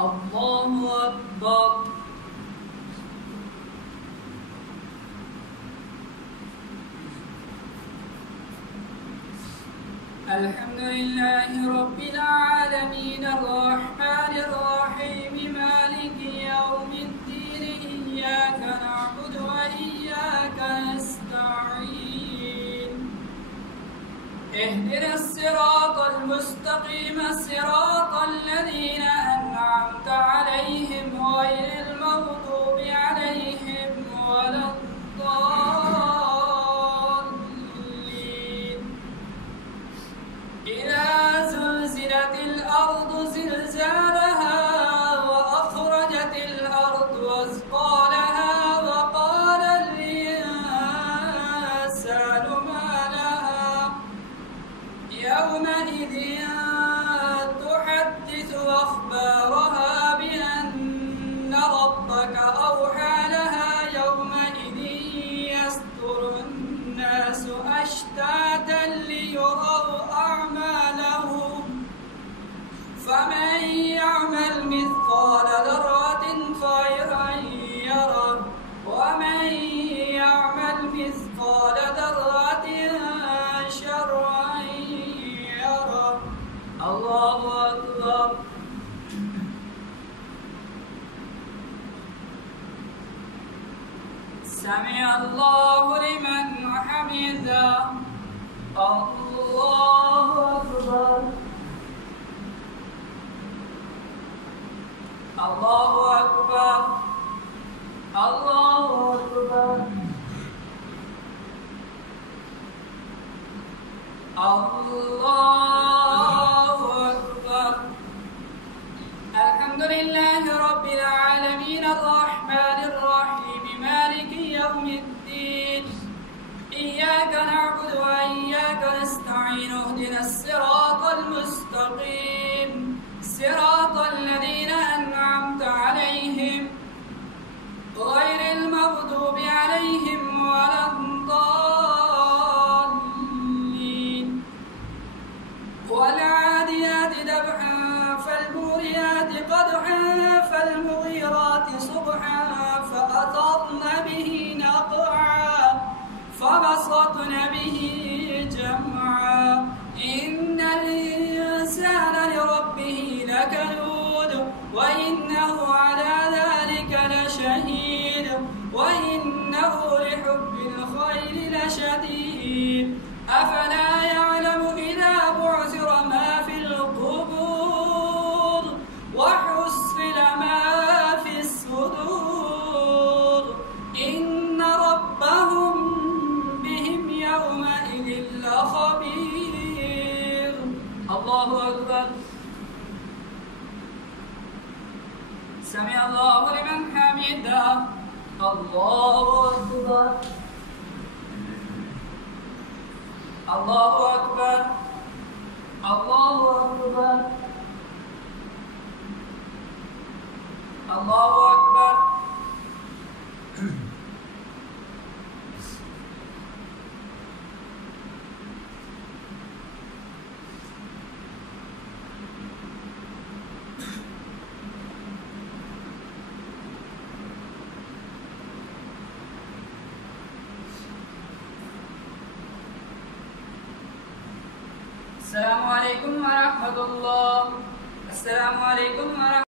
الله أكبر. الحمد لله رب العالمين الرحمن الرحيم مالك يوم الدين إياك نعبد وإياك نستعين اهدنا الصراط المستقيم صراط الذين أنعمت عليهم غير المغضوب عليهم ولا الضالين. إذا زلزلت الأرض زلزالها وأخرجت الأرض أثقالها وقال الإنسان ما لها يومئذ تحدث أخبارها بأن ربك أوحى لها يومئذ يصدر الناس أشتاتا ليروا أعمالهم فمن يعمل مثقال ذرة خيرا يره ومن يعمل مثقال ذرة شرا يره. الله أكبر. سمع الله لمن حمده. الله أكبر. الله أكبر. الله أكبر. الله أكبر. الحمد لله رب العالمين الرحمن الرحيم مالك يوم الدين إياك نعبد وإياك نستعين اهدنا الصراط المستقيم صراط الذين أنعمت عليهم غير المغضوب عليهم ولا الضالين. والعاديات ذبحا فالموريات قدحا فالمغيرات صبحا فأثرن به نقعا فبسطن به جمعا إن الإنسان لربه لكنود وإنه على ذلك لشهيد وإنه لحب الخير لشديد. أفلا يعلم إذا بعثر ما في القبور وحصل ما في الصدور إن ربهم بهم يومئذ لخبير. الله أكبر. سمع الله لمن حمده. الله أكبر. الله أكبر. الله أكبر. الله أكبر. السلام عليكم ورحمة الله. السلام عليكم ورحمة الله.